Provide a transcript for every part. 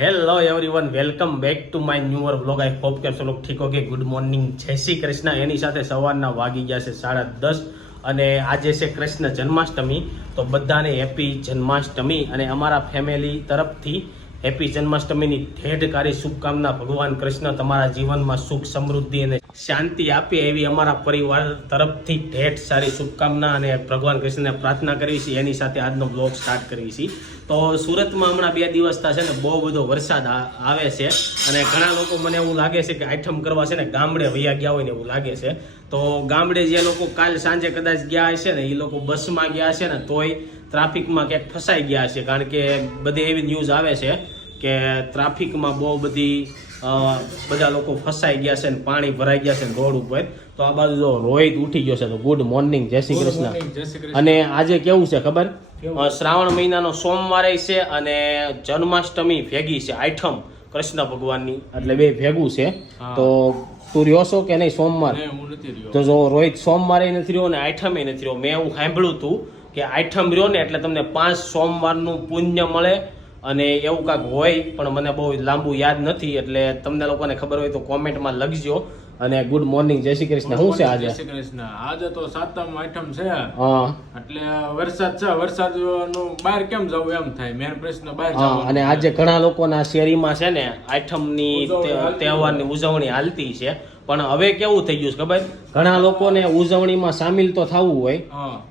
Hello everyone welcome back to my newer vlog. I hope કે सब लोग ठीक हो गए। गुड मॉर्निंग, જય શ્રી કૃષ્ણ। એની સાથે સવારના વાગી ગયા છે 10:30 અને આજે છે કૃષ્ણ જન્માષ્ટમી, તો બધાને હેપી જન્માષ્ટમી અને અમારા ફેમિલી તરફથી હેપી જન્માષ્ટમીની ઢેઢકારી શુભકામના। ભગવાન કૃષ્ણ તમારા જીવનમાં સુખ સમૃદ્ધિ અને શાંતિ આપે એવી અમારા પરિવાર તરફથી ઢેઢ સારી શુભકામના અને ભગવાન કૃષ્ણને પ્રાર્થના કરવી છે। એની સાથે આજનો બ્લોગ સ્ટાર્ટ કરવી છે। તો સુરતમાં હમણાં 2 દિવસથી છે ને બહુ બધો વરસાદ આવે છે અને ઘણા લોકો મને એવું લાગે છે કે આઈટમ કરવા છે ને ગામડે વયા ગયા હોય ને એવું લાગે છે। તો ગામડે જે લોકો કાલ સાંજે કદાચ ગયા હશે ને એ લોકો બસમાં ગયા છે ને તોય ટ્રાફિકમાં ક્યાંક ફસાઈ ગયા છે, કારણ કે બધી એવી ન્યૂઝ આવે છે કે ટ્રાફિકમાં બહુ બધા લોકો ફસાઈ ગયા છે ને પાણી ભરાઈ ગયા છે રોડ ઉપર। તો આ બાજુ જો રોહિત ઉઠી ગયો છે, તો ગુડ મોર્નિંગ, જય શ્રી કૃષ્ણ। અને આજે કેવું છે ખબર, શ્રાવણ મહિનાનો સોમવારે છે અને જન્માષ્ટમી ભેગી છે, આઠમ કૃષ્ણ ભગવાનની, એટલે બે ભેગું છે। તો તું રહ્યો છો કે નહીં સોમવાર? તો જો રોહિત સોમવારે નથી રહ્યો ને આઠમે નથી રહ્યો। મેં એવું સાંભળ્યું હતું કે આઠમ રહ્યો ને એટલે તમને 5 સોમવારનું પુણ્ય મળે અને એવું કાંઈક હોય, પણ મને બહુ લાંબુ યાદ નથી, એટલે તમને લોકોને ખબર હોય તો કોમેન્ટમાં લખજો। અને ગુડ મોર્નિંગ, જય શ્રી કૃષ્ણ। શું છે આજે? જય શ્રી કૃષ્ણ। આજે તો 7મ આઠમ છે, એટલે વરસાદ છે, વરસાદ નું બહાર કેમ જવું એમ થાય, મેન પ્રશ્ન બહાર જવાનું। અને આજે ઘણા લોકોના શેરીમાં છે ને આઠમની તહેવારની ઉજવણી હાલતી છે, પણ હવે કેવું થઈ ગયું છે ખબર, ઘણા લોકોને ઉજવણીમાં સામેલ તો થવું હોય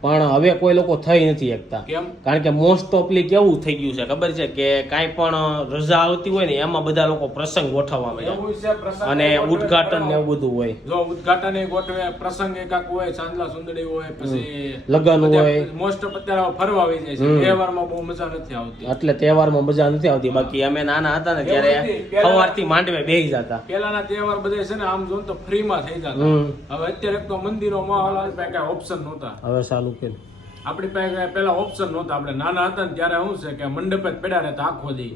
પણ હવે કોઈ લોકો થઈ નથી શકતા। કારણ કે મોસ્ટ ઓફલી કેવું થઈ ગયું છે ખબર છે કે કાંઈ પણ રજા આવતી હોય ને એમાં બધા લોકો પ્રસંગ ગોઠવવા માંડ્યા અને ઉદ્ઘાટન ને એવું બધું હોય। જો ઉદ્ઘાટન એ ગોઠવે, પ્રસંગ એકાક હોય, ચાંદલા સુંદડી હોય, પછી લગ્ન હોય, મોસ્ટ ઓફ અત્યારે ફરવા આવી જાય છે। તહેવારમાં બહુ મજા નથી આવતી, એટલે તહેવારમાં મજા નથી આવતી। બાકી અમે નાના હતા ને ત્યારે સવારથી માંડવે બેસી જતા। પેલાના તહેવાર બધા છે ને આમ જો તો ફ્રી માં થઈ જતા। હવે અત્યારે તો મંદિરો માં કઈ ઓપ્શન નહોતા, હવે ચાલુ કે આપણી પાસે પેલા ઓપ્શન નહોતા। આપણે નાના હતા ને ત્યારે શું છે કે મંડપ જ પડ્યા રહેતા આખો દી,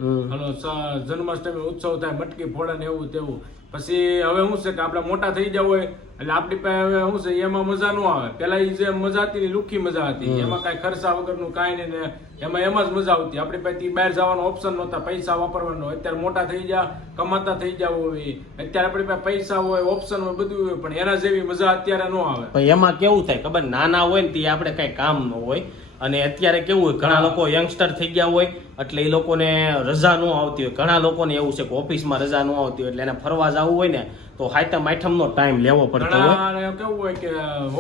જન્માષ્ટમી ઉત્સવ થાય, મટકી ફોડે ને એવું તેવું। પછી હવે શું છે કે આપણે મોટા થઈ જવું હોય એટલે આપણી પાસે હવે શું છે એમાં મજા ન આવે। પેલા એ જે મજા હતી લુખી મજા હતી, એમાં કઈ ખર્ચા વગરનું કાંઈ નહીં ને એમાં જ મજા આવતી। આપણી પાસે બહાર જવાનો ઓપ્શન નહોતા, પૈસા વાપરવાનો। અત્યારે મોટા થઈ ગયા, કમાતા થઈ ગયા હોય, અત્યારે આપણી પાસે પૈસા હોય, ઓપ્શન હોય, બધું હોય, પણ એના જેવી મજા અત્યારે ન આવે। એમાં કેવું થાય ખબર, નાના હોય ને તે આપણે કઈ કામ ન હોય, અને અત્યારે કેવું હોય ઘણા લોકો યંગસ્ટર થઈ ગયા હોય એટલે એ લોકોને રજા ન આવતી હોય। ઘણા લોકોને એવું છે કે ઓફિસમાં રજા ન આવતી હોય એટલે એને ફરવા જવું હોય ને તો સાતમ આઠમનો ટાઈમ લેવો પડતો હોય। કેવું હોય કે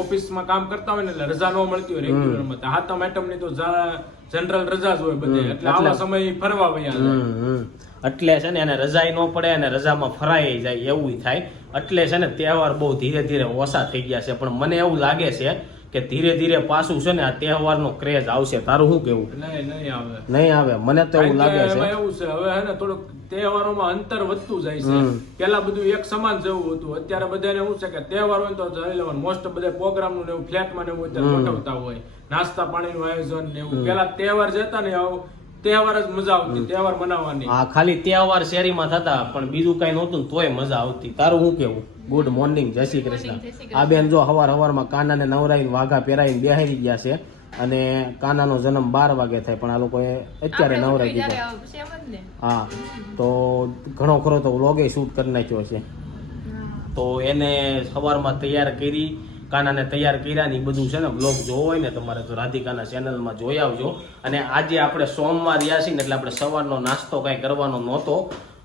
ઓફિસમાં કામ કરતા હોય ને એટલે રજા ન મળતી હોય રેગ્યુલરમાં, સાતમ આઠમની તો જનરલ રજા જ હોય બધે, એટલે આવા સમય ફરવા વયા એટલે છે ને એને રજા ન પડે અને રજામાં ફરાઈ જાય એવું થાય। એટલે છે ને તહેવાર બહુ ધીરે ધીરે ઓછા થઈ ગયા છે, પણ મને એવું લાગે છે કે ધીરે ધીરે પાછું છે ને આ તહેવારનો ક્રેઝ આવશે। તારું શું કેવું? નહીં આવે, મને તો એવું લાગે છે। એવું છે હવે હે ને થોડુંક તહેવારોમાં અંતર વધતું જાય છે। પેલા બધું એક સમાન જેવું હતું, અત્યારે બધાને શું છે કે તહેવાર હોય તો જઈ લેવાનું, મોસ્ટ બધા પ્રોગ્રામ નું એવું ફ્લેટમાં ને એવું અત્યારે ગોઠવતા હોય, નાસ્તા પાણીનું આયોજન ને એવું। પેલા તહેવાર જતા ને તહેવાર જ મજા આવતી, તહેવાર મનાવવાની। હા, ખાલી તહેવાર શેરીમાં થતા પણ બીજું કઈ નહોતું તોય મજા આવતી। તારું શું કેવું? ગુડ મોર્નિંગ, જય શ્રી કૃષ્ણ। આ બેન જો સવારમાં કાનાને નવરાઈને વાઘા પહેરાવીને બેહારી ગયા છે અને કાનાનો જન્મ 12 વાગે થાય, પણ આ લોકોએ અત્યારે નવરાઈ દીધા। હા, તો ઘણો ખરો તો વ્લોગે શૂટ કરી નાખ્યો છે। તો એને સવારમાં તૈયાર કરી, કાનાને તૈયાર કર્યા ને બધું છે ને બ્લોગ જોવો હોય ને તમારે તો રાધિકાના ચેનલમાં જોઈ આવજો। અને આજે આપણે સોમવાર રહ્યા છીએ ને એટલે આપણે સવારનો નાસ્તો કાંઈ કરવાનો નહોતો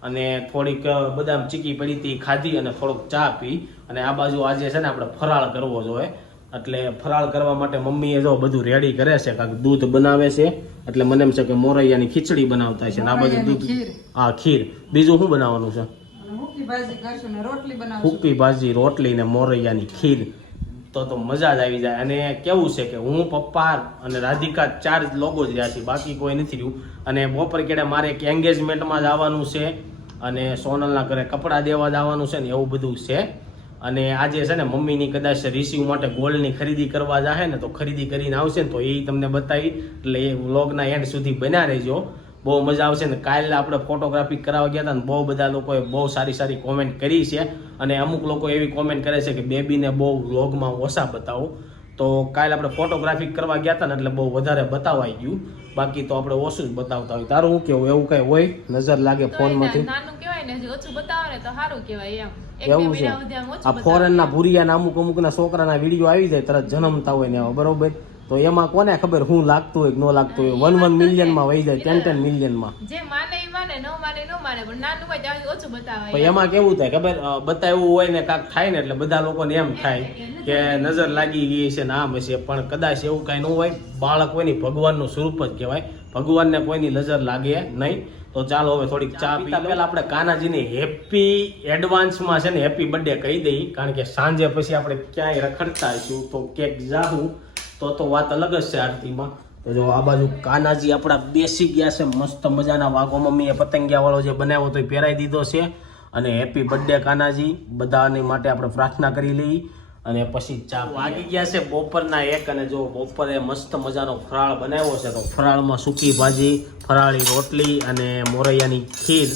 અને થોડીક બદામ ચીકી પડી હતી ખાધી અને થોડોક ચા પી, અને આ બાજુ આજે છે ને આપણે ફરાળ કરવો જોઈએ। એટલે ફરાળ કરવા માટે મમ્મીએ જો બધું રેડી કરે છે, કાંઈક દૂધ બનાવે છે, એટલે મને એમ છે કે મોરૈયાની ખીચડી બનાવતા છે ને આ બાજુ દૂધ, હા ખીર, બીજું શું બનાવવાનું છે? સૂકી ભાજી, રોટલી ને મોરૈયાની ખીર। તો મજા જ આવી જાય। અને કેવું છે કે હું, પપ્પા અને રાધિકા 4 લોકો જ રહ્યા છીએ, બાકી કોઈ નથી રહ્યું। અને બપોર કેડે મારે એક એન્ગેજમેન્ટમાં જવાનું છે અને સોનલના ઘરે કપડાં દેવા જવાનું છે ને એવું બધું છે। અને આજે છે ને મમ્મીની કદાચ રિસીવ માટે ગોલ્ડની ખરીદી કરવા જાય ને તો ખરીદી કરીને આવશે ને તો એ તમને બતાવી, એટલે એ વ્લોગના એન્ડ સુધી બન્યા રહેજો, બહુ મજા આવશે। ને કાલે આપણે ફોટોગ્રાફી કરાવવા ગયા હતા ને બહુ બધા લોકોએ બહુ સારી સારી કોમેન્ટ કરી છે, અને અમુક લોકો એવી કોમેન્ટ કરે છે કે બેબીને બહુ વ્લોગમાં ઓછા બતાવો। તો કાલે આપણે ફોટોગ્રાફી કરવા ગયા હતા ને એટલે બહુ વધારે બતાવાઈ ગયું। બાકી તો આપણે ઓછું જ બતાવતા હોય. તારું શું કેવું, એવું કઈ હોય નજર લાગે ફોનમાંથી? નાનું કહેવાય ને, હજી ઓછું બતાવે ને તો સારું કહેવાય એમ. એવું છે. આ ફોરેનના ભૂરિયાના અમુકના છોકરાના વિડીયો આવી જાય તરત જન્મતા હોય ને બરોબર, તો એમાં કોને ખબર શું લાગતું હોય કે ન લાગતું હોય. 1 મિલિયનમાં વહી જાય, 10 મિલિયનમાં. જે માને ઈ માને, ન માને ન માને, પણ નાનું હોય ત્યાં ઓછું બતાવે. પણ એમાં કેવું થાય ખબર, બતાવ્યું હોય ને કાંક થાય ને એટલે બધા લોકોને એમ થાય કે નજર લાગી ગઈ છે ને આમ હશે, પણ કદાચ એવું કાંઈ ન હોય. બાળક હોય ને ભગવાનનું સ્વરૂપ જ કહેવાય, ભગવાનને કોઈની નજર લાગે નહીં. તો ચાલો હવે થોડીક ચા પીતા પહેલા આપણે કાનાજીની હેપી એડવાન્સમાં છે ને હેપી બર્થડે કહી દઈએ, કારણ કે સાંજે પછી આપણે ક્યાંય રખડતા હશું તો કેક જાહું તો વાત અલગ જ છે આરતીમાં. તો જો આ બાજુ કાનાજી આપણા બેસી ગયા છે મસ્ત મજાના. વાઘો મમ્મીએ પતંગિયા વાળો જે બનાવ્યો તો એ પહેરાવી દીધો છે. અને હેપી બર્થડે કાનાજી, બધાની માટે આપણે પ્રાર્થના કરી લઈએ અને પછી ચા. વાગી ગયા છે બપોરના 1 અને જો બપોરે મસ્ત મજાનો ફરાળ બનાવ્યો છે. તો ફરાળમાં સૂકી ભાજી, ફરાળી રોટલી અને મોરૈયાની ખીર.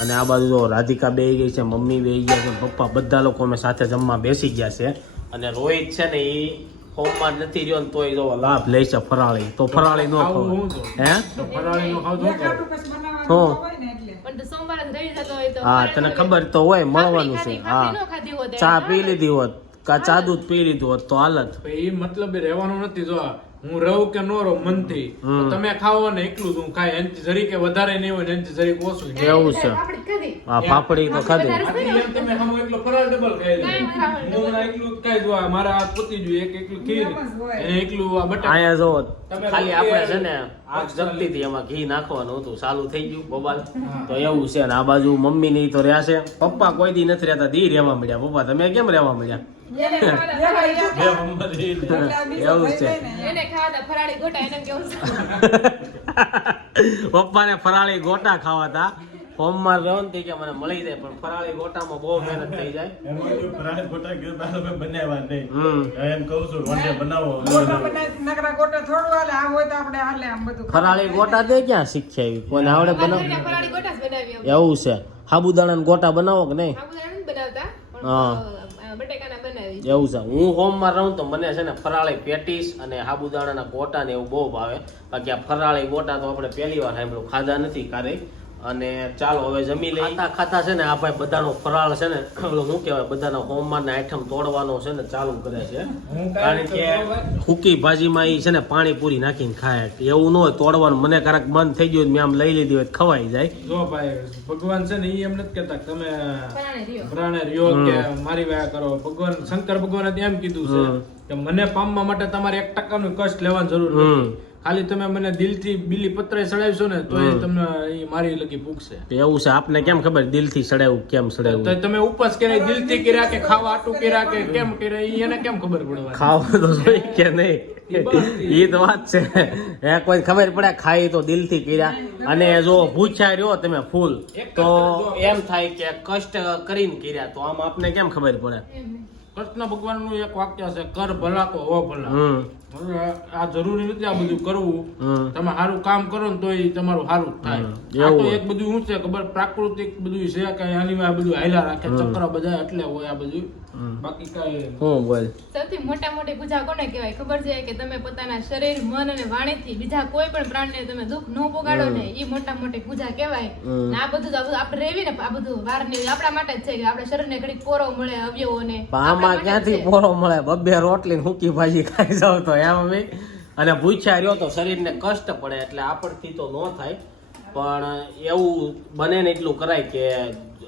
અને આ બાજુ જો રાધિકા બેસી ગઈ છે, મમ્મી બેસી ગયા છે, પપ્પા, બધા લોકો અમે સાથે જમવા બેસી ગયા છે. અને રોહિત છે ને એ હોમમાં નથી રહ્યો ને તોય જો લાભ લે છે ફરાળી. તો ફરાળી નો હે ફરાળી નો ખાવ પણ સોમવારે જ રહી જતો હોય તો હા, તને ખબર તો હોય મળવાનું છે. હા, ન ખાધી હોત ચા પી લીધી હોત કા ચા દૂધ પી લીધું હોત તો હાલત. એ મતલબ એ રહેવાનું નથી. જો હું રહું કે ન રહું મનથી, તો તમે ખાઓ ને એકલું જ હું ખાય, એનાથી જરી કે વધારે નહીં હોય ને એનાથી જરીક ઓછું નહીં. એવું છે. આપણે ખાધી હા, પાપડી તો ખાધી. એમ તમે હમ એકલો ફરાળ ડબલ ખાઈ લે. હું ના એકલું જ ખાઈ દઉં. આ મારા હાથ પૂતી જોઈએ એક એકલું ખીર અને એકલું આ બટાકા. અહીંયા જો ખાલી આપણે છે ને આગ જગતી હતી એમાં ઘી નાખવાનું હતું, ચાલુ થઈ ગયું બબાલ. તો એવું છે. ને આ બાજુ મમ્મી ની તો રહ્યા છે, પપ્પા કોઈ દી નથી રહેતા, દી રહેવા મળ્યા. પપ્પા તમે કેમ રહેવા મળ્યા? એવું છે. એને ખાવા ફરાળી ગોટા એને કેવું છે. પપ્પાને ફરાળી ગોટા ખાવા હતા. હોમમાં રહો ને કે મને મળી જાય, પણ ફરાળી ગોટામાં બહુ મહેનત થઈ જાય. ફરાળી ગોટા તે ક્યાં શીખ્યા એવી કોઈને આવડે બનાવ? ફરાળી ગોટા જ બનાવી એવું છે. સાબુદાણા ગોટા બનાવો કે નહીં? સાબુદાણા નથી બનાવતા, હા, પણ બટેકાના બનાવી. એવું છે. હું હોમમાં રહું તો મને છે ને ફરાળી પેટીસ અને સાબુદાણાના ગોટા ને એવું બહુ ભાવે. બાકી આ ફરાળી ગોટા તો આપણે પહેલી વાર સાંભળ્યું, ખાધા નથી ક્યારેય. અને ચાલો હવે જમી લઈએ. ખાતા છે ને આ ભાઈ બધાનો ફરાળ છે ને શું કહેવાય, બધાના હોમમાં આઈટમ તોડવાનો છે ને ચાલુ કરે છે. કારણ કે સૂકી ભાજીમાં એ છે ને પાણીપુરી નાખીને ખાય. એવું ન હોય તોડવાનું. મને ક્યારેક મન થઈ ગયું મેં આમ લઈ લીધી હોય ખવાઈ જાય. જો ભાઈ ભગવાન છે ને એ એમ નથી કહેતા કે તમે ફરાળી રહ્યો. પ્રાણે રહ્યો કે મારી વાયા કરો. ભગવાન શંકર ભગવાને એમ કીધું છે કે મને પામવા માટે તમારે 1% નું કષ્ટ લેવાની જરૂર નથી. ખાલી તમે મને દિલથી બીલી પત્ર ચડાવશો ને તો એ તમને મારી લગી પૂગશે. એવું છે. આપને કેમ ખબર દિલથી ચડાવ્યું કેમ ચડાવ્યું? તો તમે ઉપવાસ કર્યા દિલથી કર્યા કે ખાવા આટું કર્યા કે કેમ કર્યા ઈ એને કેમ ખબર પડવાની? ખાવા તો જોઈએ કે નહીં, એ તો વાત છે. એ કોઈ ખબર પડે ખાઈ તો દિલથી કર્યા. અને જો ભૂખ્યા રહ્યો તમે ફૂલ તો એમ થાય કે કષ્ટ કરીને કર્યા. તો આમ આપને કેમ ખબર પડે? કૃષ્ણ ભગવાન નું એક વાક્ય છે, કર ભલા તો હો ભલા. આ જરૂરી નથી આ બધું કરવું. તમે સારું કામ કરો ને તો તમારું સારું થાય. આ તો એક બધું શું છે ખબર, પ્રાકૃતિક બધું છે કે આની આ બધું હાલ્યા રાખે ચક્ર બધા એટલે હોય આ બધું. બાકી કઈ હું બોલ. સૌથી મોટા મોટી પૂજા કોને કહેવાય ખબર છે? કે તમે પોતાના શરીર, મન અને વાણીથી બીજા કોઈ પણ પ્રાણને તમે દુઃખ ન પોગાડો ને, એ મોટા મોટી પૂજા કહેવાય. ને આ બધું આપણે રેવી ને આ બધું વારની આપણા માટે જ છે કે આપણે શરીરને ઘડીક પોરો મળે, અવયવોને. આમાં ક્યાંથી પોરો મળે? 2 રોટલી સૂકી ભાજી ખાઈ જાવ તો એમ. અને ભૂખ્યા રહ્યો તો શરીરને કષ્ટ પડે. એટલે આપણથી તો ન થાય, પણ એવું બને ને એટલું કરાય કે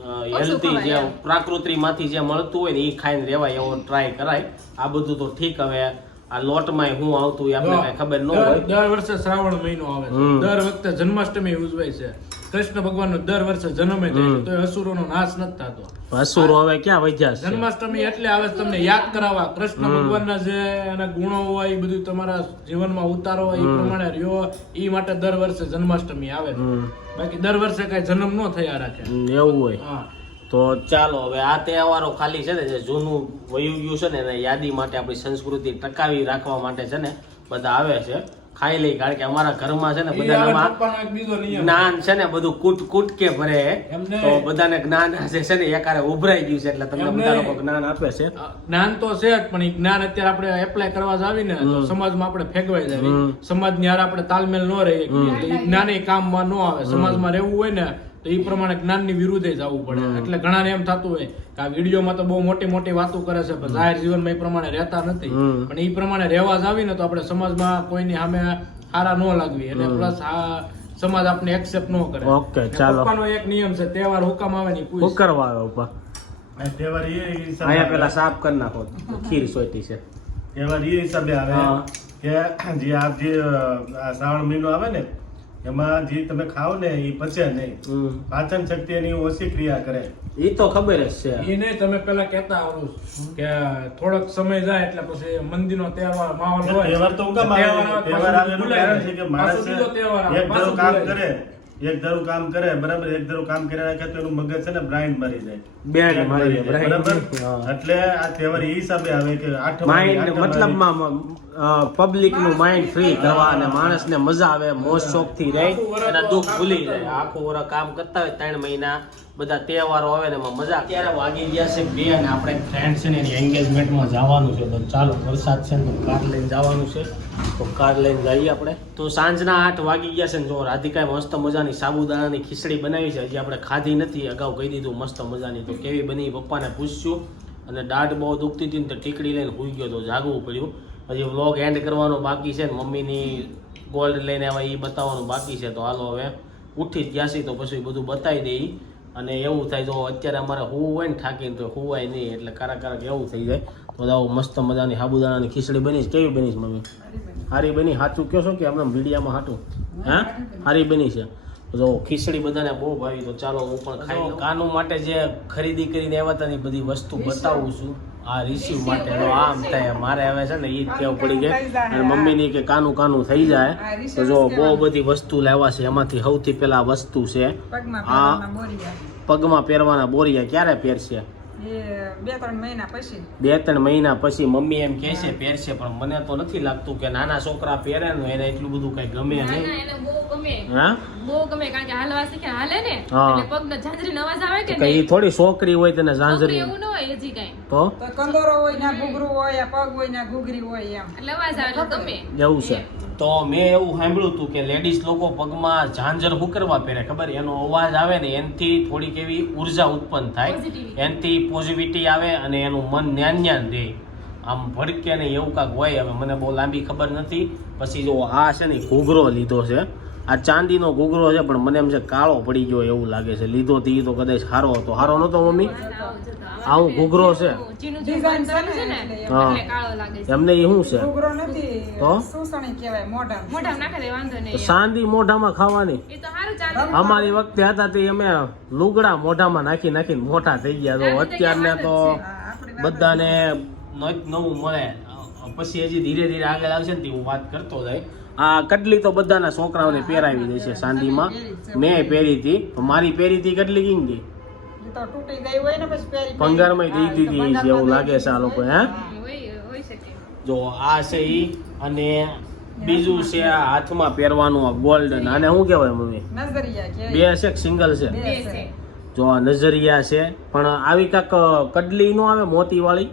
હેલ્ધી જે પ્રાકૃતિમાંથી જે મળતું હોય ને એ ખાઈને રહેવાય એવો ટ્રાય કરાય. આ બધું તો ઠીક. હવે આ લોટમાં શું આવતું હોય આપણે કઈ ખબર ન હોય. દર વર્ષે શ્રાવણ મહિનો આવે છે, દર વખતે જન્માષ્ટમી ઉજવાય છે. કૃષ્ણ ભગવાન નો દર વર્ષે જન્મ થાય છે, તો અસુરો નો નાશ નથી થતો. અસુરો હવે ક્યાં વધ્યા છે? જન્માષ્ટમી એટલે આવે તમને યાદ કરાવવા કૃષ્ણ ભગવાનના જે એના ગુણો હોય એ બધું તમારા જીવનમાં ઉતારો એ પ્રમાણે રહ્યો એ માટે દર વર્ષે જન્માષ્ટમી આવે છે. બાકી દર વર્ષે કઈ જન્મ ન થયા રાખે એવું હોય. તો ચાલો હવે આ તહેવારો ખાલી છે ને જે જૂનું વયું ગયું છે ને એને યાદી માટે આપણી સંસ્કૃતિ ટકાવી રાખવા માટે છે ને બધા આવે છે. ખાઈ લઈ, કારણ કે અમારા ઘરમાં છે ને ઈ બધા હવે આમાં પપ્પાનો એક બીજો નિયમ જ્ઞાન છે ને બધું કૂટ કે ભરે, એમને- તો બધાને જ્ઞાન આજે છે ને એકારે ઉભરાઈ ગયું છે, એટલે તમને એમને- બધા લોકો જ્ઞાન આપે છે. જ્ઞાન તો છે જ, પણ એ જ્ઞાન અત્યારે આપણે એપ્લાય કરવા જાવી ને તો સમાજમાં આપણે ફેંકવાઈ જાય. સમાજની હારે આપણે તાલમેલ ન રહી એટલે એ જ્ઞાન એ કામમાં ન આવે. સમાજમાં રહેવું હોય ને તો એ પ્રમાણે જ્ઞાનની વિરુદ્ધે જવું પડે. એટલે ઘણાને એમ થતું હોય કે આ વિડીયોમાં તો બહુ મોટી મોટી વાતો કરે છે, પણ જાહેર જીવનમાં એ પ્રમાણે રહેતા નથી. પણ એ પ્રમાણે રહેવા જાવી ને તો આપણે સમાજમાં કોઈની સામે હારા ન લાગવી, અને પ્લસ આ સમાજ આપણે એક્સેપ્ટ ન કરે. ઓકે, ચાલો. પપ્પાનો એક નિયમ છે, તહેવાર હુકમ આવે ને ઈ પૂછ. શું કરવા આવે ઉપર? તહેવાર એ હિસાબે અહીંયા આવે. પેલા સાફ કરી નાખો, ખીર સોટી છે. તહેવાર એ હિસાબે આવે હા. કે જે આ શ્રાવણ મહિનો આવે ને એમાં જે તમે ખાઓ ને એ પચે નહીં, પાચન શક્તિ એની ઓછી ક્રિયા કરે. ઈ તો ખબર જ છે. એ નહીં, તમે પેલા કહેતા આવડું કે થોડોક સમય જાય એટલે પછી મંદિરનો તહેવાર માહોલ હોય. તહેવાર તો ઉગામ આવે. તહેવાર આવે એનું કારણ છે કે માણસ પાછો બીજો તહેવાર આવે, એક ધારું કામ કરે, બરાબર, એક ધારું કામ કર્યા રાખે તો એનું મગજ છે ને બ્રાઇન મારી જાય. બેન્ડ મારી જાય, brain. બરાબર. હા. એટલે આ તહેવાર એ હિસાબે આવે કે માઇન્ડ મતલબમાં પબ્લિક નું માઇન્ડ ફ્રી કરવા અને માણસને મજા આવે, મોજ શોખ થી રહે, એના દુઃખ ભૂલી જાય. આખું વર્ષ કામ કરતા હોય 3 મહિના, બધા તહેવારો આવે ને એમાં મજા. અત્યારે વાગી ગયા છે 2 અને આપણે ફ્રેન્ડ છે ને એની એન્ગેજમેન્ટમાં જવાનું છે, તો ચાલો વરસાદ છે ને તો કાર લઈને જવાનું છે, તો કાર લઈને જઈએ આપણે. તો સાંજના 8 વાગી ગયા છે ને જો રાધિકાએ મસ્ત મજાની સાબુદાણાની ખીચડી બનાવી છે, હજી આપણે ખાધી નથી, અગાઉ કહી દીધું મસ્ત મજાની. તો કેવી બની પપ્પાને પૂછશું, અને દાઢ બહુ દુખતી હતી ને તો ટીકડી લઈને સૂઈ ગયો, તો જાગવું પડ્યું. હજી વ્લોગ એન્ડ કરવાનો બાકી છે ને મમ્મીની ગોલ્ડ લઈને આવ્યા એ બતાવવાનું બાકી છે. તો હાલો હવે ઉઠી જ ગયા છીએ તો પછી બધું બતાવી દઈ. અને એવું થાય તો અત્યારે અમારે હોવું હોય ને થાકીને તો હોવાય નહીં, એટલે કારક એવું થઈ જાય. તો આવું મસ્ત મજાની સાબુદાણાની ખીચડી બની છે. કેવી બની છે મમ્મી? સારી બની? સાચું કહો છો કે હમણાં વિડીયામાં હાટું? હા, સારી બની છે. તો ખીચડી બધાને બહુ ભાવી, તો ચાલો હું પણ ખાઈ લઉં. કાનું માટે જે ખરીદી કરીને આવ્યા હતા ને એ બધી વસ્તુ બતાવું છું. આ રિસીવ માટે તો આમ થાય, મારે હવે છે ને એ જ ટેવ પડી ગઈ. અને મમ્મીની કે કાનું થઈ જાય. તો જો બહુ બધી વસ્તુ લાવ્યા છે, એમાંથી સૌથી પહેલા વસ્તુ છે આ પગમાં પહેરવાના બોરિયા. ક્યારે પહેરશે? 2-3 મહિના પછી. મમ્મી એમ કહે છે પહેરશે, પણ મને તો નથી લાગતું કે નાના છોકરા પહેરે ને એને એટલું બધું કઈ ગમે નહીં. એને બહુ ગમે, હા, બહુ ગમે, કારણ કે હાલવા શીખે, હાલે ને હા. એટલે પગનો ઝાંઝરીનો અવાજ આવે કે તો કઈ નહીં? થોડી છોકરી હોય તેને છોકરી ઝાંઝરી એવું ન હોય હજી કાંઈ. તો કંદોરો હોય ને ઘૂઘરું હોય, પગ હોય ને ઘૂઘરી હોય એમ. એટલે અવાજ આવે એટલે ગમે. એવું છે. તો મેં એવું સાંભળ્યું હતું કે લેડીઝ લોકો પગમાં ઝાંઝર શું કરવા પહેરે ખબર? એનો અવાજ આવે ને એનાથી થોડીક એવી ઉર્જા ઉત્પન્ન થાય, Positivity. એનાથી પોઝિટિવિટી આવે અને એનું મન ન્યાન રહે, આમ ભડકે નહીં એવું કાંક હોય. હવે મને બહુ લાંબી ખબર નથી. પછી જો આ છે ને ઘૂઘરો લીધો છે, આ ચાંદીનો ઘૂઘરો છે, પણ મને એમ છે કાળો પડી ગયો એવું લાગે છે. લીધો તી તો કદાચ સારો હતો. સારો નતો મમ્મી? આવું ઘૂઘરો છે, ચીનું Design જે બંધ છે ને છે ને એટલે હા. એટલે કાળો લાગે છે. એમને એ શું છે? ઘૂઘરો નથી, તો? સુસણી કહેવાય, મોઢા. મોઢામાં નાખે દે, વાંધો તો નહીં. સાંદી મોઢામાં ખાવાની? એ તો સારું ચાલે. અમારી વખતે હતા તે અમે લુગડા મોઢામાં નાખીને મોટા થઈ ગયા. તો અત્યારને તો બધાને નવું મળે. પછી હજી ધીરે ધીરે આગળ આવશે ને હું વાત કરતો જાય. આ કટલી તો બધાના છોકરાઓને પહેરાવી દે છે ચાંદીમાં. મેં પહેરી હતી, મારી પહેરી હતી કટલી કિંગ દી એ તો તૂટી ગઈ હોય ને પછી પહેરી પંગારમાં દઈ દીધી જેવું લાગે છે આ લોકો. હે, હોય શકે. જો આ છે ઈ, અને બીજું છે આ હાથમાં પહેરવાનું આ ગોલ્ડન. આને શું કહેવાય મમ્મી? નજરિયા કે બે છે કે સિંગલ છે? બે છે. જો આ નજરિયા છે, પણ આવી કાંક કડલી નો આવે મોતી વાળી?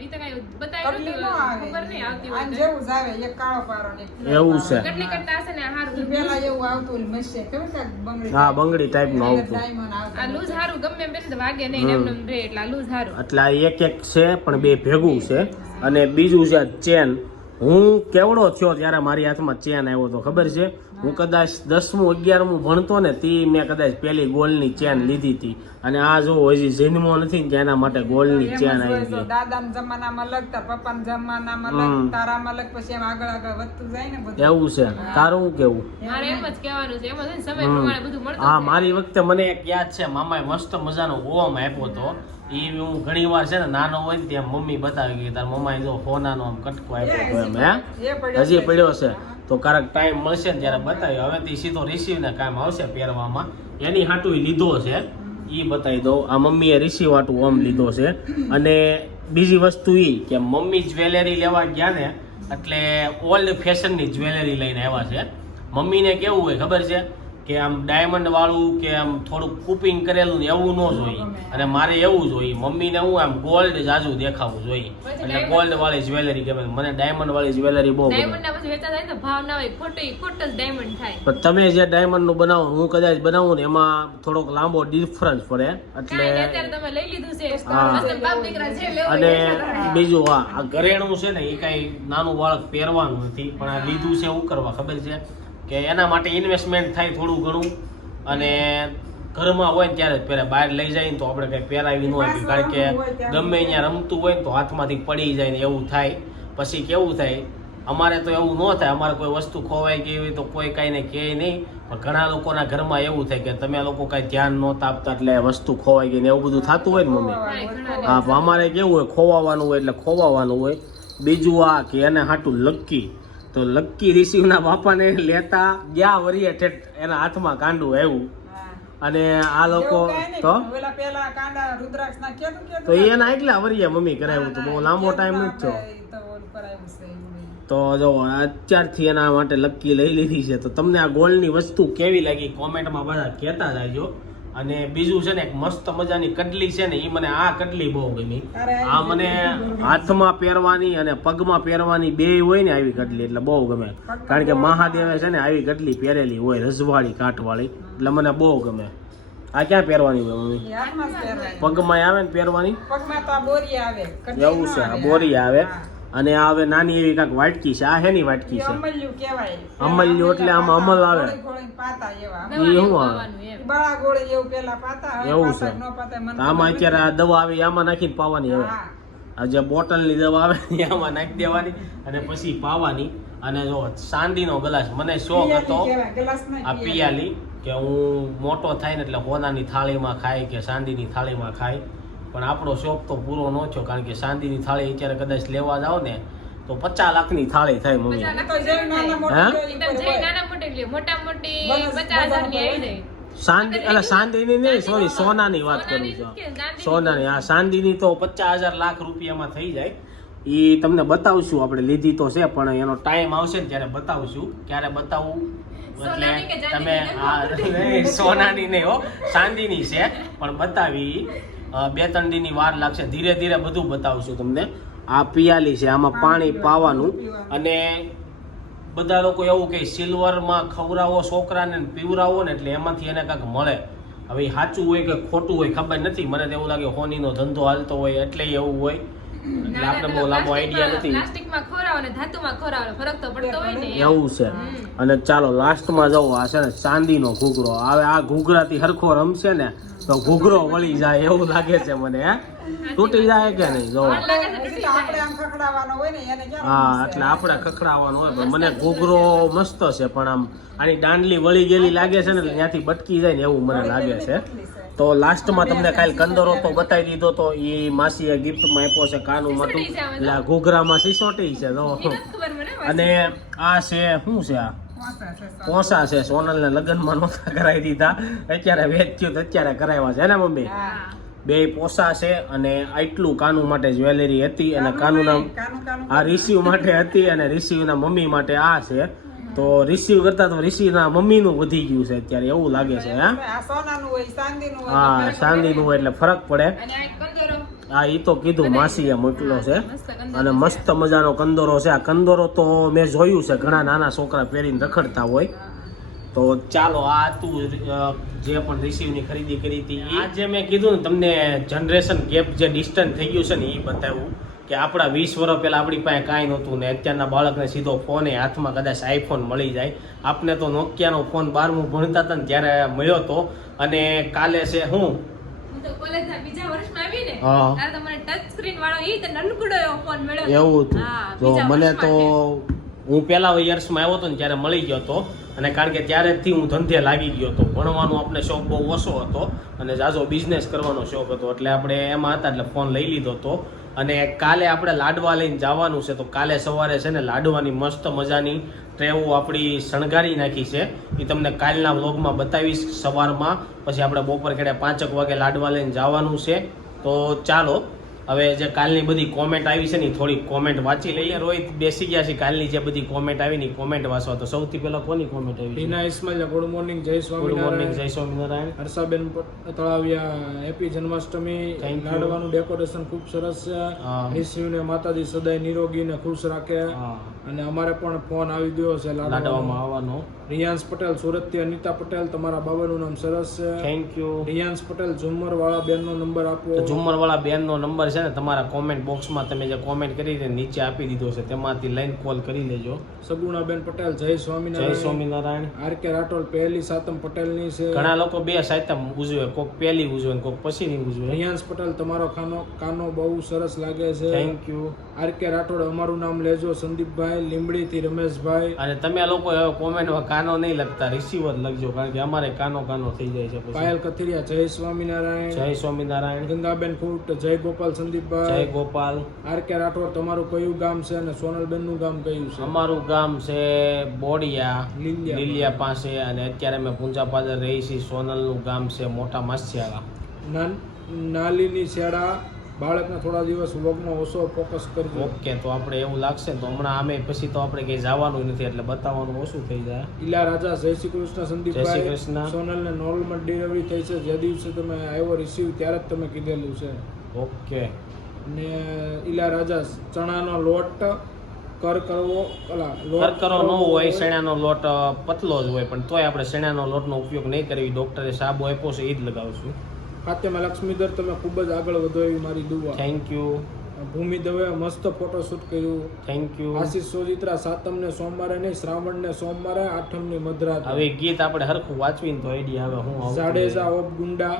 ઈ તો કાંઈ બતાવ્યું કટલી નતું, નો આવે. ખબર નહીં આવતી હોય આને તો. જેવું જ આવે, એક કાળો પારો ને એક પીળો એવું પારો. છે. કટલી કરતા હશે ને આ હારું. ઈ પેલા એવું આવતું ઓલું મસ્સે, ખબર છે બંગડી હા, બંગડી ટાઈપ નું આવતું. ડાયમંડ આવતું. આ લૂઝ હારું, ગમે એમ પહેરે તો વાગે નહીં, એમને એમ રહે, એટલે આ લૂઝ હારું. એટલે આ એક છે, પણ બે ભેગું છે. અને બીજું છે ચેન. હું કેવડો થયો ત્યારે મારી હાથમાં ચેન આવ્યો તો ખબર છે? હું કદાચ 10મું 11મું ભણતો ને તી મેં કદાચ પેલી ગોલ્ડની ચેન લીધી હતી. અને આ જો હજી જન્મો નથી ને એના માટે ગોલ્ડની એમ જ ચેન હોય આવી તો ગઈ. દાદાના જમાનામાં લગ, તાર પપ્પાના જમાનામાં લગ, તારામાં લગ, પછી એમ આગળ આગળ વધતું જાય ને બધું. એવું છે. તારું શું કેવું? મારે એમ જ કહેવાનું છે, એમાં છે ને સમય પ્રમાણે બધું મળતું હા, જાય. મારી વખતે મને એક યાદ છે, મામાએ મસ્ત મજાનો ઓમ આપ્યો હતો. એ હું ઘણી વાર છે ને નાનો હોય ને ત્યાં મમ્મી બતાવી ગઈ તાર મમ્માએ જો સોનાનો આમ કટકો આપ્યો હતો એમ. એ પડ્યો હજી પડ્યો છે. તો ક્યારેક ટાઈમ મળશે ને ત્યારે બતાવ્યો. હવે તે સીધો રિસીવ ને કામ આવશે પહેરવામાં. એની હાટું લીધો છે, એ બતાવી દઉં. આ મમ્મીએ રિસીવ હાટું ઓમ લીધો છે. અને બીજી વસ્તુ એ કે મમ્મી જ્વેલરી લેવા ગયા ને એટલે ઓલ્ડ ફેશનની જ્વેલરી લઈને આવ્યા છે. મમ્મીને કેવું હોય ખબર છે કે આમ ડાયમંડ વાળું કે આમ થોડુંક કુપિંગ કરેલું ને એવું ન જોઈએ, અને મારે એવું જોઈએ. મમ્મીને હું આમ ગોલ્ડ જાજુ દેખાવું જોઈએ, એટલે ગોલ્ડ વાળી જ્વેલરી ગમે. મને ડાયમંડ વાળી જ્વેલરી બહુ ગમે. ડાયમંડ ના પછી વેચા થાય તો ભાવ ના હોય, ખોટો જ ડાયમંડ થાય. પણ તમે જે ડાયમંડ નું બનાવો, હું કદાચ બનાવું ને એમાં થોડોક લાંબો ડિફરન્સ પડે. એટલે કાંઈ નહીં, અત્યારે તમે લઈ લીધું છે. હા. મસ્ત બાપ દીકરા જે લેવું અને હોય એ લેવાનું. બીજું આ ઘરેણું છે ને એ કઈ નાનું બાળક પહેરવાનું નથી, પણ આ લીધું છે એવું કરવા ખબર છે કે એના માટે ઇન્વેસ્ટમેન્ટ થાય થોડું ઘણું, અને ઘરમાં હોય ને ત્યારે જ પહેરે. બહાર લઈ જાય ને તો આપણે કઈ પહેરાવી ન હોય, કારણ કે ગમે અહીંયા રમતું હોય ને તો હાથમાંથી પડી જાય ને એવું થાય. પછી કેવું થાય, અમારે તો એવું ન થાય. અમારે કોઈ વસ્તુ ખોવાઈ ગઈ હોય તો કોઈ કાંઈ ને કહે નહીં, પણ ઘણા લોકોના ઘરમાં એવું થાય કે તમે લોકો કાંઈ ધ્યાન નહોતા આપતા એટલે વસ્તુ ખોવાઈ ગઈ ને એવું બધું થતું હોય ને મમ્મી. હા, પણ અમારે કેવું હોય, ખોવાવાનું હોય એટલે ખોવાવાનું હોય. બીજું આ કે એને હાટું લક્કી, તો લક્કી રિસીવના બાપાને લેતા ગયા વરીએ ઠેઠ એના હાથમાં કાંડું આવ્યું. અને આ લોકો તો એના એકલા વરીએ મમ્મી કરાવ્યું હતું, બહુ લાંબો ટાઈમ નથી થયો. તો જો અત્યારથી એના માટે લક્કી લઈ લીધી છે. તો તમને આ ગોલ્ડની વસ્તુ કેવી લાગી કોમેન્ટમાં બધા કહેતા જાજો. અને બીજું છે ને એક મસ્ત મજાની કડલી છે ને, એ મને આ કડલી બહુ ગમી. આ મને હાથમાં પહેરવાની અને પગમાં પહેરવાની બે હોય ને આવી કડલી એટલે બહુ ગમે, કારણ કે મહાદેવે છે ને આવી કડલી પહેરેલી હોય, રજવાળી કાઠવાળી, એટલે મને બહુ ગમે. આ ક્યાં પહેરવાની હોય મમ્મી? પગમાં આવે ને પહેરવાની, એવું છે. આ બોરી આવે. અને આ હવે નાની એવી કાંઈક વાટકી છે. આ હેની વાટકી છે? અમલ્યું. એટલે આમાં અમલ આવે એ શું આવે? એવું છે. આમાં અત્યારે આ દવા આવી આમાં નાખીને પાવાની. હવે આ જે બોટલની દવા આવે ને આમાં નાખી દેવાની અને પછી પાવાની. અને જો ચાંદીનો ગ્લાસ, મને શોખ હતો આ પિયાલી કે હું મોટો થાય ને એટલે હોનાની થાળીમાં ખાય કે ચાંદીની થાળીમાં ખાય, પણ આપણો શોખ તો પૂરો ન થયો, કારણ કે ચાંદીની થાળી અત્યારે કદાચ લેવા જાવ ને તો 50 લાખની થાળી થાય મમ્મી. ચાંદીની નહીં, સોરી સોનાની વાત કરું છું. સોનાની. આ ચાંદીની તો 50,000 લાખ રૂપિયામાં થઈ જાય. એ તમને બતાવશું. આપણે લીધી તો છે પણ એનો ટાઈમ આવશે ને ત્યારે બતાવશું. ક્યારે બતાવું એટલે તમે સોનાની નહીં હો, ચાંદીની છે પણ બતાવી 2-3 દીની વાર લાગશે. ધીરે ધીરે બધું બતાવશું તમને. આ પિયાલી છે, આમાં પાણી પાવાનું. અને બધા લોકો એવું કે સિલ્વરમાં ખવડાવો છોકરાને પીવરાવો ને એટલે એમાંથી એને કાંઈક મળે. હવે સાચું હોય કે ખોટું હોય ખબર નથી. મને તો એવું લાગે હોનીનો ધંધો હાલતો હોય એટલે એવું હોય. એટલે આપણે બહુ લાંબો આઈડિયા નથી. પ્લાસ્ટિકમાં ખોરાવો ને ધાતુમાં ખોરાવો ફરક તો પડતો હોય ને એવું છે. અને ચાલો લાસ્ટમાં જવું. આ છે ને ચાંદીનો ઘૂઘરો. હવે આ ઘૂઘરાથી હરખો રમશે ને તો ઘૂઘરો વળી જાય એવું લાગે છે મને. હે, તૂટી જાય કે નહીં? જો હા, એટલે આપણે ખખડાવવાનો હોય. પણ મને ઘૂઘરો મસ્ત છે, પણ આમ આની દાંડલી વળી ગયેલી લાગે છે ને એટલે ત્યાંથી બટકી જાય ને એવું મને લાગે છે. તો લાસ્ટમાં તમને કાલે કંદોરો તો બતાવી દીધો, તો એ માસીએ ગિફ્ટમાં આપ્યો છે કાનું માટું. એટલે આ ઘૂઘરામાં સિસોટી છે. અને આ છે શું છે? આ પોસા છે. સોનલને લગ્નમાં નહોતા કરાવી દીધા, અત્યારે વેચ્યું તો અત્યારે કરાવ્યા છે ને મમ્મી? બે પોસા છે. અને આટલું કાનું માટે જ્વેલરી હતી. અને કાનુના આ રિસીવ માટે હતી અને રિસીવના મમ્મી માટે આ છે. તો રિસીવ કરતા તો રિસીવના મમ્મીનું વધી ગયું છે અત્યારે એવું લાગે છે. હા, ચાંદીનું હોય એટલે ફરક પડે. હા, એ તો કીધું માસીએ મોકલો છે. અને મસ્ત મજાનો કંદોરો છે. આ કંદોરો તો મેં જોયું છે ઘણા નાના છોકરા પહેરીને રખડતા હોય. તો ચાલો, આ તું જે પણ રિસીવની ખરીદી કરી હતી, આ જે મેં કીધું ને તમને જનરેશન ગેપ જે ડિસ્ટન્સ થઈ ગયું છે ને એ બતાવ્યું કે આપણા 20 વર્ષ પહેલા આપણી પાસે કાંઈ નહોતું ને અત્યારના બાળકને સીધો ફોન એ હાથમાં કદાચ આઈફોન મળી જાય. આપને તો નોકિયાનો ફોન 12મું ભણતા હતા ને ત્યારે મળ્યો હતો. અને કાલે છે હું કોલેજના બીજા વર્ષમાં આવી ને હા, ત્યારે તો મને ટચ સ્ક્રીન વાળો ઈ તો નનકડો એવો ફોન મળ્યો. એવું હતું. હા, તો બીજા મને વર્ષમાં તો હું પહેલા યર્સમાં આવ્યો હતો ને ત્યારે મળી ગયો હતો. અને કારણ કે ત્યારેથી હું ધંધે લાગી ગયો હતો. ભણવાનો આપણે શોખ બહુ ઓછો હતો અને જાજો બિઝનેસ કરવાનો શોખ હતો, એટલે આપણે એમાં હતા એટલે ફોન લઈ લીધો હતો. અને કાલે આપણે લાડવા લઈને જવાનું છે. તો કાલે સવારે છે ને લાડવાની મસ્ત મજાની ટ્રેવો આપણી શણગારી નાખી છે. એ તમને કાલના વ્લોગમાં બતાવીશ સવારમાં. પછી આપણે બપોર ખેડે 5 વાગે લાડવા લઈને જવાનું છે. તો ચાલો, હવે જે કાલની બધી કોમેન્ટ આવી છે ને ઈ થોડી કોમેન્ટ વાંચી લઈએ. રોહિત બેસી ગયા છે કાલની જે બધી કોમેન્ટ આવી ની કોમેન્ટ વાંચવા. તો સૌથી પહેલા કોની કોમેન્ટ આવી છે? ટીના ઇસ્માઇલ, ગુડ મોર્નિંગ, જય ગુડ મોર્નિંગ, સ્વામિનારાયણ. જય Swaminarayan. Harshaben Talaviya, happy Janmashtami. Thank you. લાડવાનું ડેકોરેશન ખૂબ સરસ છે. હા. નિશિવને માતાજી સદાય નિરોગી ને ખુશ રાખે. હા, અને અમારે પણ ફોન આવી ગયો છે લાડવામાં આવવાનો. રિયાંશ પટેલ, સુરતથી અનિતા પટેલ, તમારા બાબાનું નામ સરસ છે. Thank you. રિયાંશ પટેલ, ઝુમ્મર વાળા બેનનો નંબર આપો. તો ઝુમ્મર વાળા બેન નો નંબર છે ને તમારા કોમેન્ટ બોક્સમાં તમે જે કોમેન્ટ કરી છે નીચે આપી દીધો છે, તેમાંથી લઈને કોલ કરી લેજો. સગુણાબેન પટેલ, જય જય સ્વામિનારાયણ. સ્વામિનારાયણ. આર કે રાઠોડ, પહેલી સાતમ પટેલની છે. ઘણા લોકો બે સાયતમ ઉજવે, કોક પહેલી ઉજવે ને કોક પછીની ઉજવે. રિયાંશ પટેલ, તમારો કાનો બહુ સરસ લાગે છે. Thank you. R K Rathod, અમારું નામ લેજો. સંદીપભાઈ, લીંબડીથી રમેશભાઈ. અને તમે લોકો હવે કોમેન્ટમાં કાનો નહીં લખતા, રિસીવર લખજો, કારણ કે અમારે કાનો થઈ જાય છે પછી. પાયલ કથિરિયા, જય સ્વામિનારાયણ. જય સ્વામિનારાયણ. ગંગાબેન ફૂટ, જય ગોપાલ જય સંદીપભાઈ. ગોપાલ. આર કે રાઠોડ, તમારું કયું ગામ છે અને સોનલબેન નું ગામ કયું છે? અમારું ગામ છે બોડિયા, લીલિયા. લીલિયા પાસે, અને અત્યારે અમે પૂંજા પાદર રહી છીએ. સોનલનું ગામ છે મોટા માસિયાળા. નાલીની શેડા. બાળકને થોડા દિવસ વ્લોગમાં ઓછો ફોકસ કરજો. ઓકે, તો આપણે એવું લાગશે તો હમણાં આમે પછી તો આપણે કઈ જવાનું નથી એટલે બતાવવાનું ઓછું થઈ જાય. ઈલા રાજા, જય શ્રી કૃષ્ણ જય શ્રી સંદીપભાઈ. કૃષ્ણ. સોનલને નોર્મલ ડિલિવરી થઈ છે, જે દિવસે તમે આવ્યો રિસીવ ત્યારે જ તમે કીધેલું છે. ઓકે. ને ઈલા રાજા, ચણાનો લોટ કરવો કરકરો ન હોય, શેણાનો લોટ પતલો જ હોય, પણ તોય આપણે શેણાનો લોટનો ઉપયોગ નહીં કરવી. ડોક્ટરે સાબુ આપ્યો છે એ જ લગાવશું. ફાતેમા લક્ષ્મીધર, તમે ખૂબ જ આગળ વધો એવી મારી દુઆ. Thank you. ભૂમિ દવે, મસ્ત ફોટોશૂટ કર્યું. Thank you. આશીષ સોજિત્રા, સાતમને સોમવારે નહીં, શ્રાવણને સોમવારે, આઠમની મધરાત. હવે ગીત આપણે હરખું વાંચવીને તો આઈડિયા આવે હું આવું. જાડેજા ઓફ ગુંડા,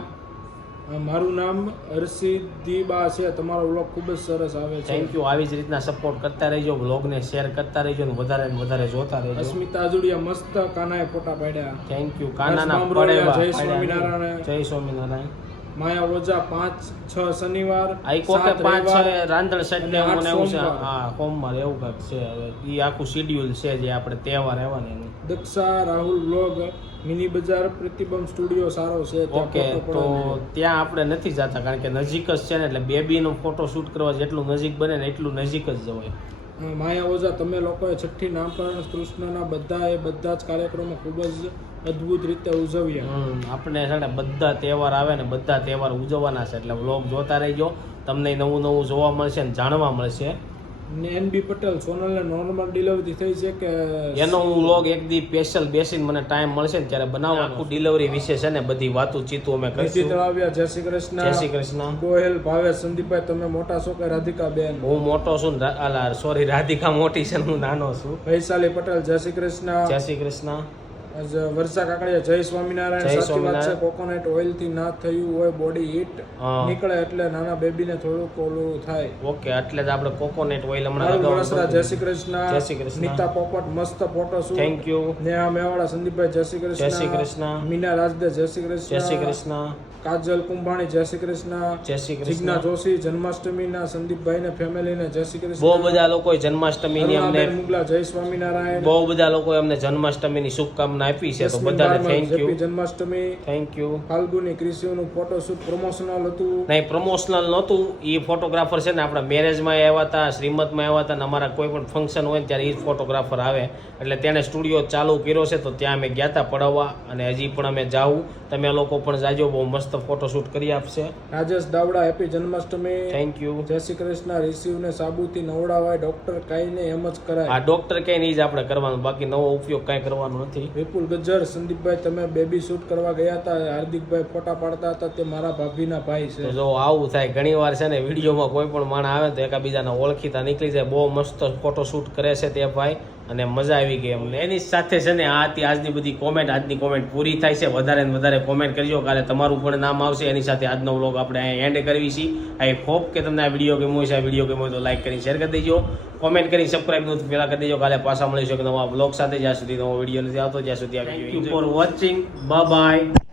મારું નામ હર્ષિદીબા છે, તમારો વ્લોગ ખૂબ જ સરસ આવે છે. Thank you. આવી જ રીતના સપોર્ટ કરતા રહેજો, વ્લોગને શેર કરતા રહેજો ને વધારે જોતા રહેજો. અસ્મિતા અજુડિયા, મસ્ત કાનાએ ફોટા પાડ્યા. Thank you. કાનાના હર્ષ બામરોડિયા, પડેવા. જય સ્વામિનારાયણ. જય સ્વામિનારાયણ. માયા ઓઝા, 5-6 શનિવાર, આઈ કોકે 7 5 રવિવાર, છે રાંધણ સેટ ને અને એવું ને 8 એવું છે. સોમવાર. હા, સોમવાર એવું કાંઈક છે. હવે ઈ આખું શેડ્યુલ છે જે આપણે તહેવાર આવવાની એનું. દક્ષા રાહુલ વ્લોગ, મિની બજાર, પ્રતિબંધ સ્ટુડિયો સારો છે, ત્યાં ઓકે, ફોટો તો પડાવજો. ત્યાં આપણે નથી જતા કારણ કે નજીક જ છે ને, એટલે બેબીનો ફોટો શૂટ કરવા જેટલું નજીક બને ને એટલું નજીક જ જવાય. માયા ઓઝા, તમે લોકોએ છઠ્ઠી નામકરણ કૃષ્ણના બધા જ કાર્યક્રમો ખૂબ જ અદ્ભુત રીતે ઉજવ્યા. આપણે છે ને બધા તહેવાર આવે ને બધા તહેવાર ઉજવવાના છે, એટલે વ્લોગ જોતા રહેજો, તમને નવું જોવા મળશે ને જાણવા મળશે. ને એનબી પટેલ, સોનલને નોર્મલ ડિલિવરી થઈ છે કે એનો હું વ્લોગ એક દી સ્પેશિયલ બેસીને મને ટાઈમ મળશે ને ત્યારે બનાવવાનું. આખું ડિલિવરી વિશે છે ને બધી વાતું ચીતું અમે નિધિ કરીશું. તળાવિયા, જય શ્રી કૃષ્ણ. જય શ્રી કૃષ્ણ. ગોહેલ ભાવેશ, સંદીપભાઈ તમે મોટા છો કે રાધિકા બેન? હું મોટો છું ને, સોરી રાધિકા મોટી છે ને હું નાનો છું. વૈશાલી પટેલ, જય શ્રી કૃષ્ણ. જય શ્રી કૃષ્ણ. વર્ષા કાકડિયા, જય સ્વામિનારાયણ. જય સાચી વાત છે, સ્વામિનારાયણ. કોકોનટ ઓઇલ થી ના થયું હોય બોડી હીટ હા. નીકળે એટલે નાના બેબીને થોડુંક ઓલું થાય. ઓકે, એટલે જ આપણે કોકોનટ ઓઇલ હમણાં મારું વરસરા, જય લગાવવાનું. શ્રી કૃષ્ણ. જય શ્રી કૃષ્ણ. નીતા પોપટ, મસ્ત ફોટો શું. Thank you. નેહા મેવાડા, સંદીપભાઈ, જય શ્રી કૃષ્ણ. જય શ્રી કૃષ્ણ. મીના રાજદે, જય શ્રી કૃષ્ણ. જય શ્રી કૃષ્ણ. કાજલ કુંભાણી, જય શ્રી કૃષ્ણ. જય શ્રી જિજ્ઞા કૃષ્ણ. જોશી, જન્માષ્ટમીના સંદીપભાઈ ને ફેમિલી ને જય શ્રી કૃષ્ણ. બહુ બધા લોકોએ જન્માષ્ટમીની અમને અરુણાબેન મુગલા, જય સ્વામિનારાયણ. બહુ બધા લોકોએ અમને જન્માષ્ટમીની શુભકામના આપી છે, તો બધાને thank you. Happy Janmashtami. Thank you. Falguni ક્રિસ્યુનું ફોટોશૂટ પ્રમોશનલ હતું. નહીં, પ્રમોશનલ નહોતું. એ ફોટોગ્રાફર છે ને આપણા મેરેજમાં આવ્યા હતા, શ્રીમતમાં આવ્યા હતા, ને અમારા કોઈ પણ ફંક્શન હોય ને ત્યારે એ જ ફોટોગ્રાફર આવે, એટલે તેણે સ્ટુડિયો ચાલુ કર્યો છે, તો ત્યાં અમે ગયા હતા પડાવવા, અને હજી પણ અમે જાવું. તમે લોકો પણ જાજો, બહુ મસ્ત ફોટોશૂટ કરી આપશે. Rajesh Davda, happy Janmashtami. Thank you. જય શ્રી કૃષ્ણ. રિસીવને સાબુથી નવડાવાય, ડોક્ટર કાંઈને એમ જ કરાય. આ ડોક્ટર કઈ નહીં જ આપણે કરવાનું, બાકી નવો ઉપયોગ કાંઈ કરવાનો નથી. વિપુલ ગજ્જર, સંદીપભાઈ તમે બેબી શૂટ કરવા ગયા હતા, હાર્દિકભાઈ ફોટા પાડતા હતા, તે મારા ભાભીના ભાઈ તો છે. જો આવું થાય ઘણી વાર છે ને, વિડીયોમાં કોઈ પણ માણસ આવે તો એકાબીજાના ઓળખીતા નીકળી જાય. બહુ મસ્ત ફોટોશૂટ કરે છે તે ભાઈ, અને મજા આવી ગઈ અમને. એની સાથે છે ને આ હતી આજની બધી કોમેન્ટ. આજની કોમેન્ટ પૂરી થાય છે. વધારે ને વધારે કોમેન્ટ કરજો, કાલે તમારું પણ નામ આવશે. એની સાથે આજનો વ્લોગ આપણે અહીંયા એન્ડ કરવી છીએ. આઈ હોપ કે તમને આ વિડીયો ગમ્યો છે. આ વિડીયો ગમ્યો હોય તો લાઈક કરી શેર કરી દેજો, કોમેન્ટ કરી સબસ્ક્રાઈબ નું પહેલા કરી દેજો. કાલે પાછા મળીશું એક નવા વ્લોગ સાથે. જ્યાં સુધી નવો વિડીયો નથી આવતો ત્યાં સુધી thank you for watching. Bye bye.